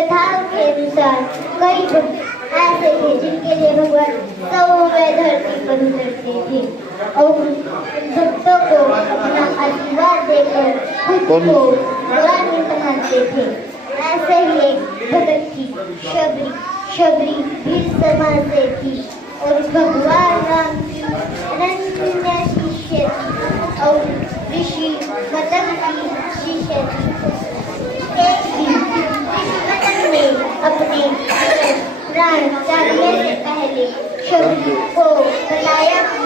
कथाओं के अनुसार कई भक्त ऐसे थे जिनके लिए भगवान सौम्य धरती पर उतरते थे और भक्तों को अपना आशीर्वाद देकर खुद को ज्ञानी बनाते थे। ऐसे ही एक भगत थी शबरी। शबरी भी समाज से थी और भगवान राम की अनन्य शिष्य थी और ऋषि मतंग की शिष्य थी। एक दिन मतंग ने अपने प्राण त्यागने से पहले शबरी को बताया कि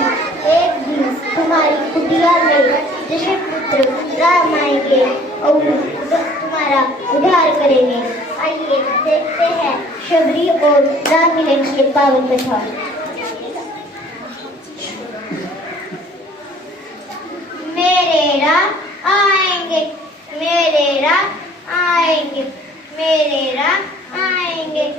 एक दिन तुम्हारी कुटिया में दशरथ राम आएंगे और तुम्हारा उद्धार करेंगे। आइए देखते हैं शबरी और राम मिलन की पावन कथा। मेरे राम आएंगे, मेरे राम आएंगे, मेरे राम आएंगे।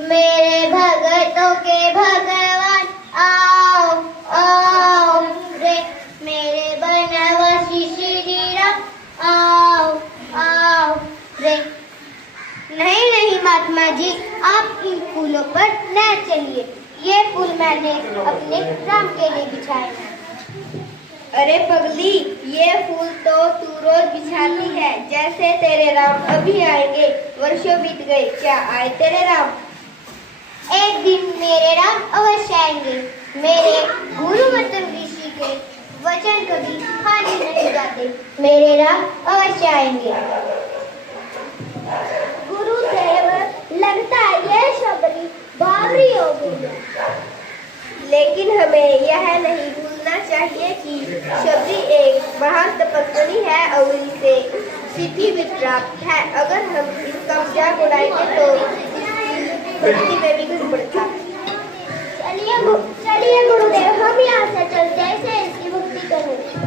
मेरे भगतों के भगवान आओ आओ रे, मेरे बनवासी श्री राम आओ आओ रे। नहीं नहीं महात्मा जी, आप इन फूलों पर न चलिए, ये फूल मैंने अपने राम के लिए बिछाए हैं। अरे पगली, ये फूल तो तू रोज बिछाती है। जैसे तेरे राम अभी आएंगे। वर्षों बीत गए, क्या आए तेरे राम? एक दिन मेरे राम अवश्य आएंगे। मेरे गुरु मतंग ऋषि के वचन कभी खाली नहीं जाते। मेरे राम अवश्य आएंगे। गुरुदेव, लगता है ये शबरी बावरी हो गई है। लेकिन हमें यह नहीं भूलना चाहिए कि शबरी एक महान तपस्वी है और इसे सिद्धि भी प्राप्त है। अगर हम इसका मजाक उड़ाएंगे तो भक्ति में भी घट पड़ता। चलिए गुरुदेव, हम यहाँ से चलते हैं, इसे इसकी भक्ति करें।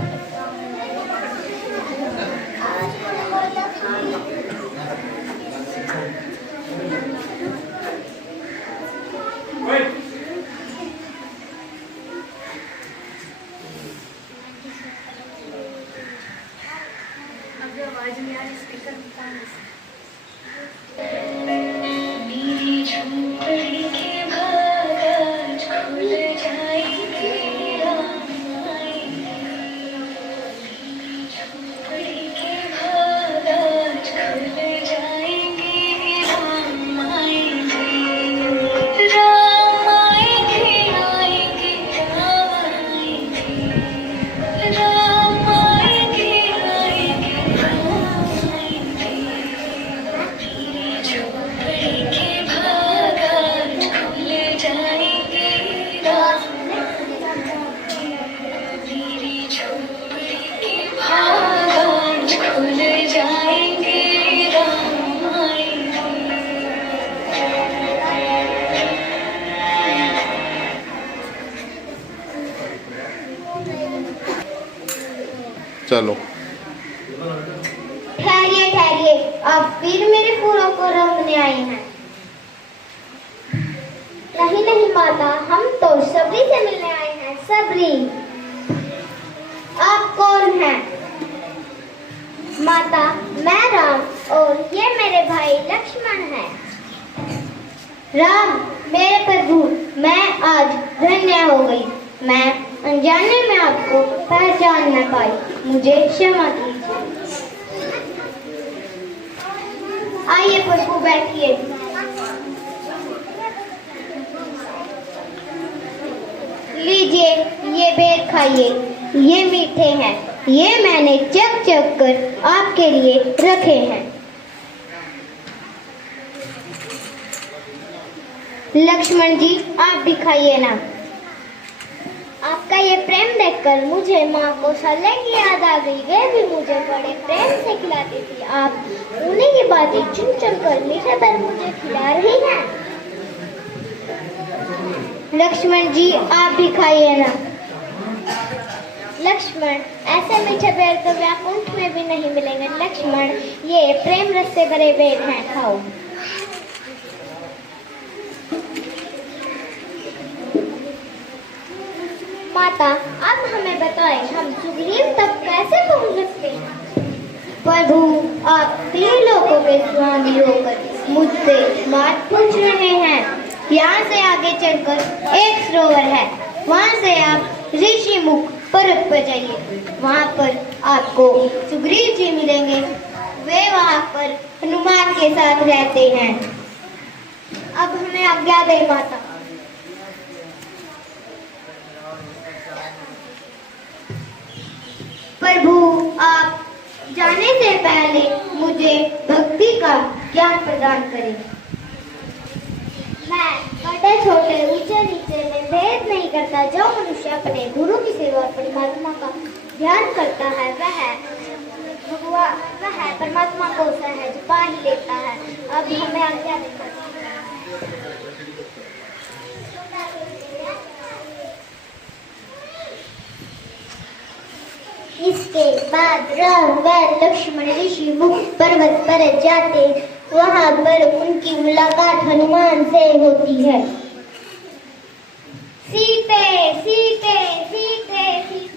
आवाज नहीं आ रही, स्पीकर चलो। ठहरिए ठहरिए, आप फिर मेरे फूलों को रंगने आए हैं। नहीं नहीं माता, हम तो शबरी से मिलने आए हैं। शबरी, आप कौन हैं? माता, मैं राम और ये मेरे भाई लक्ष्मण हैं। राम, मेरे प्रभु, मैं आज धन्य हो गई। मैं अनजाने में आपको पहचान न पाई, मुझे क्षमा कीजिए। आइए प्रभु, बैठिए। लीजिए, ये बेर खाइए, ये मीठे हैं। ये मैंने चक चक कर आपके लिए रखे हैं। लक्ष्मण जी, आप भी खाइए ना। आपका ये प्रेम देखकर मुझे माँ कौशल्या की याद आ गई। वे भी मुझे बड़े प्रेम से खिलाती थी। आप उन्हीं की बातें चुन चुन कर मीठे बेर मुझे खिला रही हैं। लक्ष्मण जी, आप भी खाइए ना। लक्ष्मण, ऐसे मीठे बेर तो वैकुंठ में भी नहीं मिलेंगे। लक्ष्मण, ये प्रेम रस से भरे बेर हैं, खाओ। माता, अब हमें बताएं, हम सुग्रीव तक कैसे पहुंच सकते हैं? पर आप 3 लोगों के स्वामी होकर मुझसे बात पूछ रहे हैं। यहाँ से आगे चलकर एक सरोवर है, वहाँ से आप ऋषि मुख पर्वत पर जाइए। वहाँ पर आपको सुग्रीव जी मिलेंगे। वे वहाँ पर हनुमान के साथ रहते हैं। अब हमें आज्ञा दे माता। प्रभु, आप जाने से पहले मुझे भक्ति का ज्ञान प्रदान करें। मैं बड़े छोटे ऊंचे नीचे में भेद नहीं करता। जो मनुष्य अपने गुरु की सेवा परमात्मा का ध्यान करता है वह परमात्मा को सहज पा ही लेता है। अब हमें आज्ञा दें। इसके बाद राम व लक्ष्मण ऋषि मुख पर्वत पर जाते। वहां पर उनकी मुलाकात हनुमान से होती है। सीते सीते सीते सीते।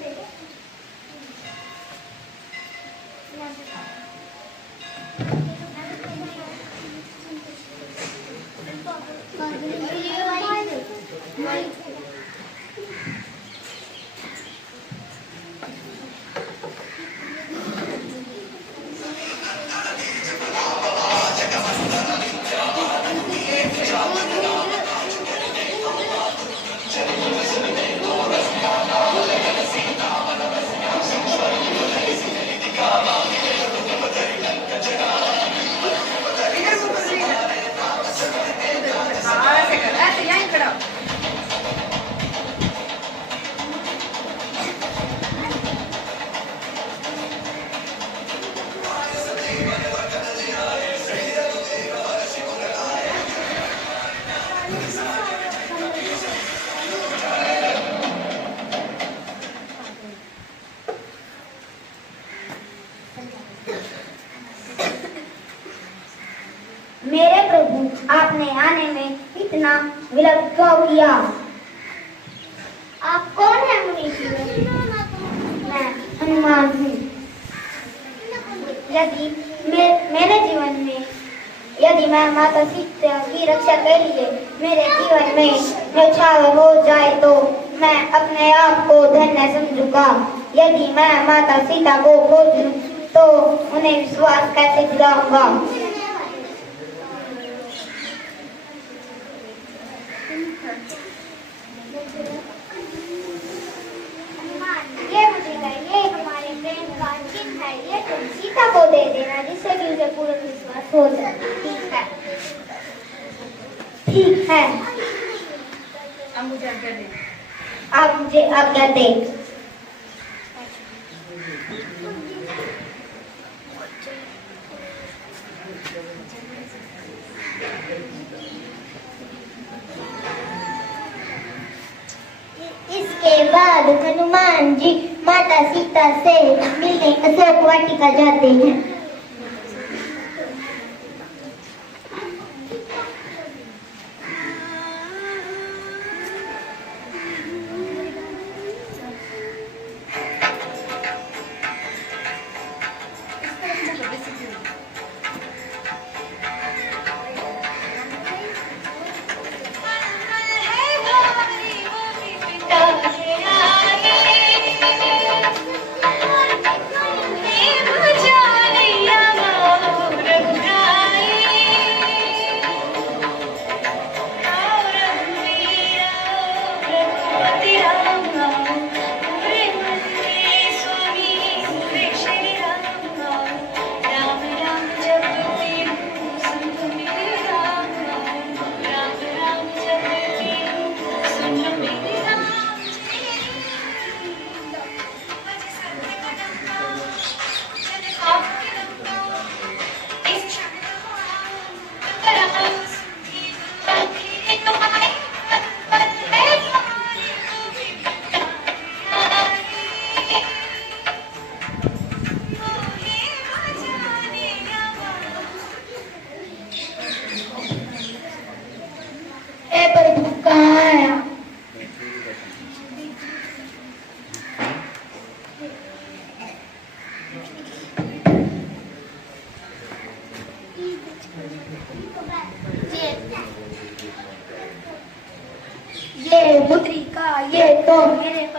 मेरे प्रभु, आपने आने में इतना विलंब क्यों किया? आप कौन है मुनीषी? मैं हनुमान हूँ। यदि मेरे जीवन में यदि मैं माता सीता की रक्षा के लिए मेरे जीवन में न्यौछावर हो जाए तो मैं अपने आप को धन्य समझूंगा। यदि मैं माता सीता को खो दूं तो उन्हें विश्वास कैसे दिलाऊंगा? ये हमारे प्रेम का चिन्ह है। ये तुम सीता को दे देना जिससे कि उसे पूर्ण विश्वास हो जाए। ठीक है, ठीक है। अब मुझे आज्ञा दे। आप मुझे आज्ञा दे। इसके बाद हनुमान जी माता सीता से मिलने अशोक वाटिका जाते हैं।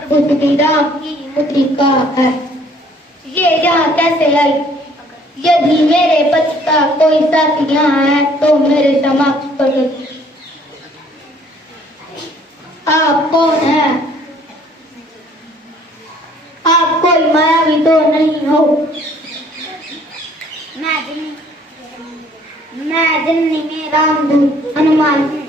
बुद्धि राम की मुद्रिका है। ये यहाँ कैसे आई? यदि मेरे पति का कोई साथी यहाँ है तो मेरे समक्ष प्रकट। आप कौन है? आप कोई मायावी तो नहीं हो? मैं जन्नी में रामदूत हनुमान हूँ।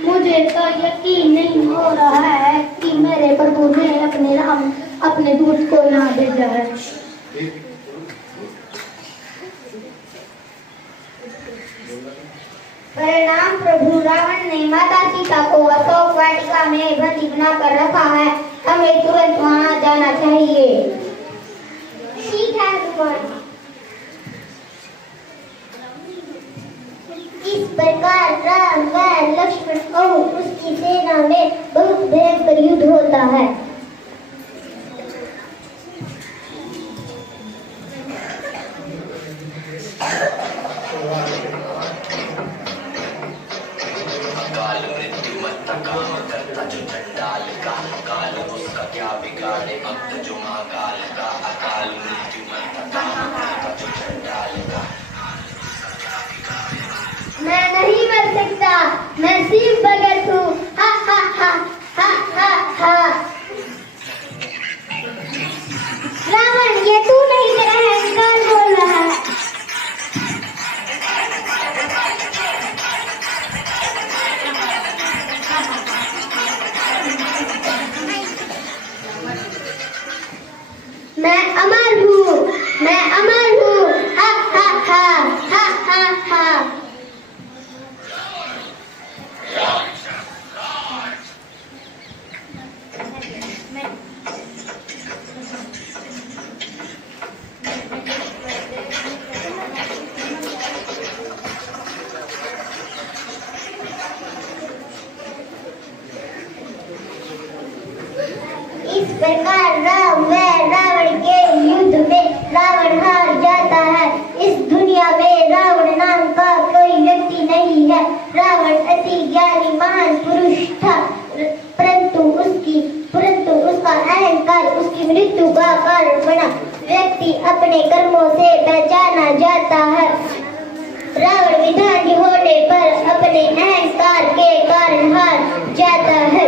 मुझे तो यकीन नहीं हो रहा है कि मेरे प्रभु ने अपने दूत को यहाँ भेजा है। परिणाम प्रभु रावण ने माता सीता को अशोक वाटिका में बंदी बनाकर रखा है। हमें तुरंत वहां जाना चाहिए। ठीक है हनुमान। इस प्रकार राम व लक्ष्मण और उसकी सेना में बहुत भयंकर युद्ध होता है। अकाल मृत्यु मत काम करता जो चंडाल का, अकाल उसका क्या बिगाड़े भक्त जो महाकाल का। अकाल मृत्यु मत काम करता जो चंडाल का। मैं नहीं मर सकता, मैं शिव भगत हूँ। हा हा हा हा हा हा। रावण, ये तू नहीं, तेरा अहंकार बोल रहा है। मैं अमर हूँ, मैं अमर हूँ। हा हा हा हा हा हा। इस प्रकार राम व रावण के युद्ध में रावण हार जाता है। इस दुनिया में रावण नाम का कोई व्यक्ति नहीं है। रावण अति ज्ञानी महान पुरुष था, परंतु उसका अहंकार उसकी मृत्यु का कारण बना। व्यक्ति अपने कर्मों से पहचाना जाता है। रावण विधानी होने पर अपने अहंकार के कारण हार जाता है।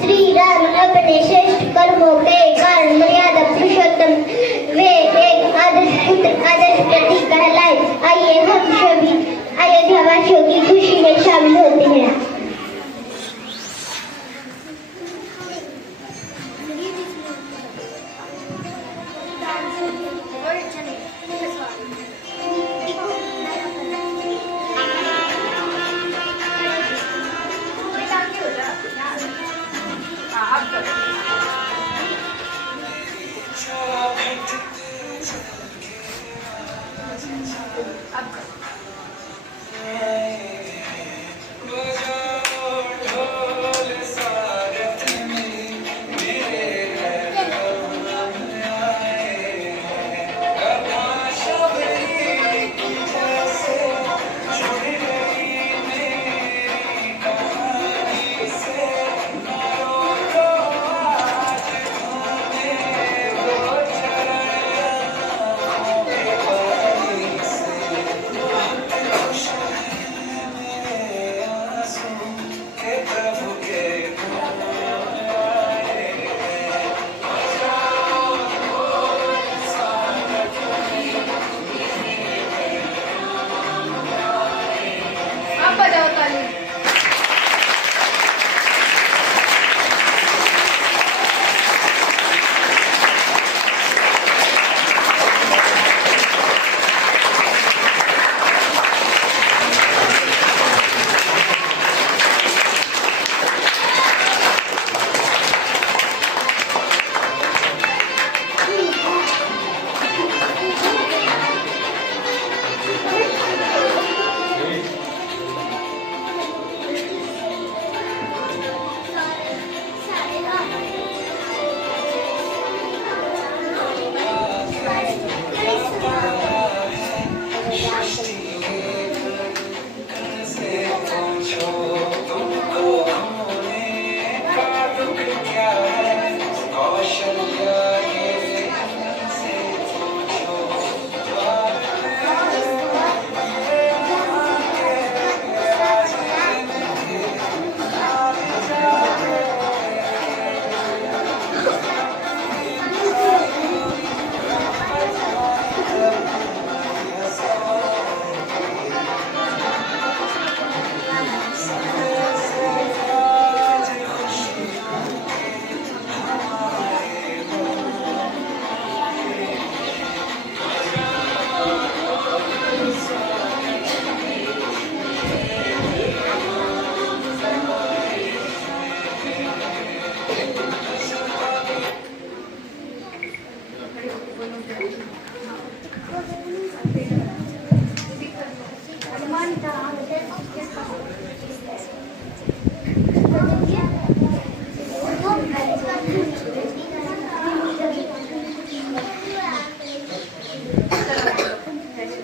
श्री राम अपने श्रेष्ठ कर्मों के कारण मर्यादा पुरुषोत्तम वे एक आदर्श पुत्र आदर्श पति कहलाए। आइए हम सभी अयोध्यावासियों की खुशी में शामिल होते हैं।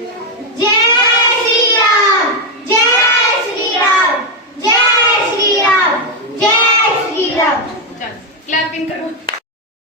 हैं।